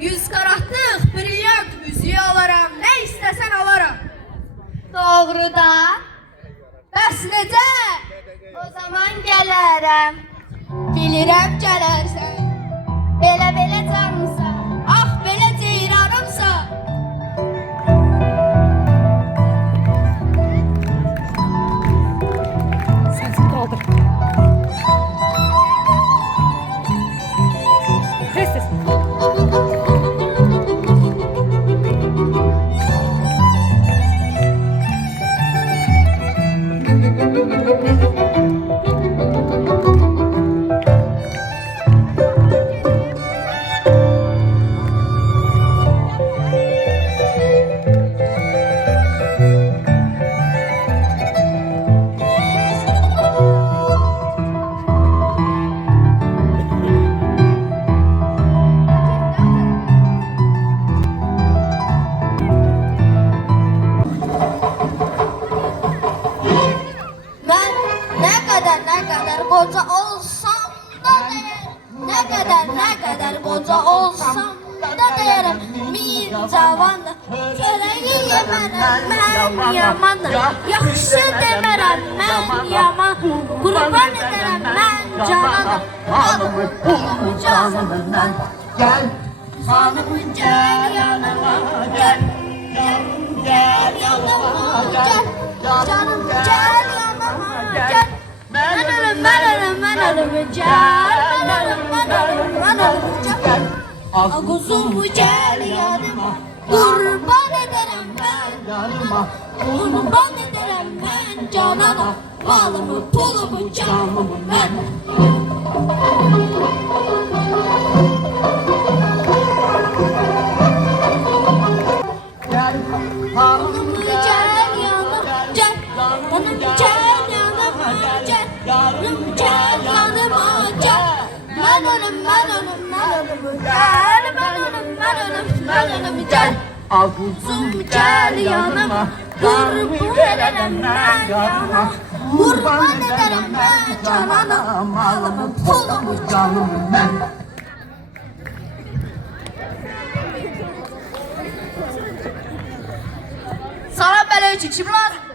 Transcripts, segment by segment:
100 karatlıq brilyant müziği alaram, nə istəsən alaram. Doğru da. Bəs necə? O zaman gələrəm. Bilirəm gələrsən. Belə canımsa. Ah, belə ceyranımsa. Sensin kaldır. Tez tez. Mən nə qədər qoca olsam da deyərəm. Nə qədər qoca olsam da deyərəm. Min cavandır, çörəyi yemərəm mən yamandır. Yaxşı demərəm mən yaman. Qurban edərəm mən canana. Malımı pulumu canımı mən. Gel Hanımı gəl yanıma gəl. Gəl yanıma gəl. Canım gəl yanıma gəl. Mən ölüm gəl. Mən ölüm gəl. Ağuzumu gəl yanıma. Qurban edərəm mən yanıma. Qurban edərəm mən canana. Malımı, pulumu, canımı mən. gel hanım Hanımı gəl yanıma gəl. Hanım gəl yanıma gəl. Yanım gəl yanıma gəl. Mən ölüm gəl. Mən ölüm gəl. Ağuzum Gəl yanıma. Qurban edərəm mən yanıma. Qurban edərəm mən canana. malımı pulumu canımı ben. Sana belə üçün kim lazımdır?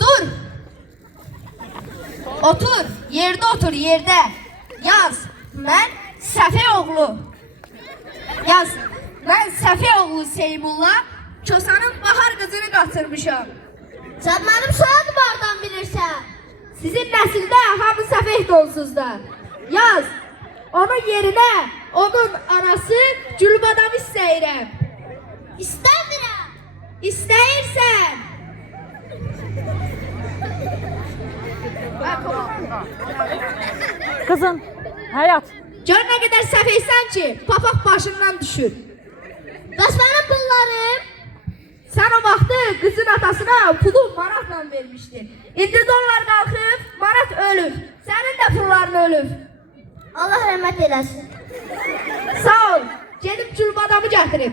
Dur. Otur, yerdə otur, yerdə. Yaz, mən Səfi oğlu. Yaz, mən Səfi oğlu Seymullah, Kosanın bahar qızını qaçırmışam. Sən mənim soyadım hardan bilirsən? Sizin nəsildə hamı səfeh donsuzda. Yaz, onun yerinə, onun anası Gülbadamı istəyirəm. İstəmirəm. İstəyirsən. Kızım. Hayat. Gör nə qədər səfehsən ki, papaq başından düşür. Bəs mənim pullarım? Sən o vaxtı qızın atasına pulu manatla vermişdin. İndi dollar qalxıb, manat ölüb. Sənin də pulların ölüb. Allah rəhmət eləsin. Sağ ol, gedib Gülbadamı gətirib.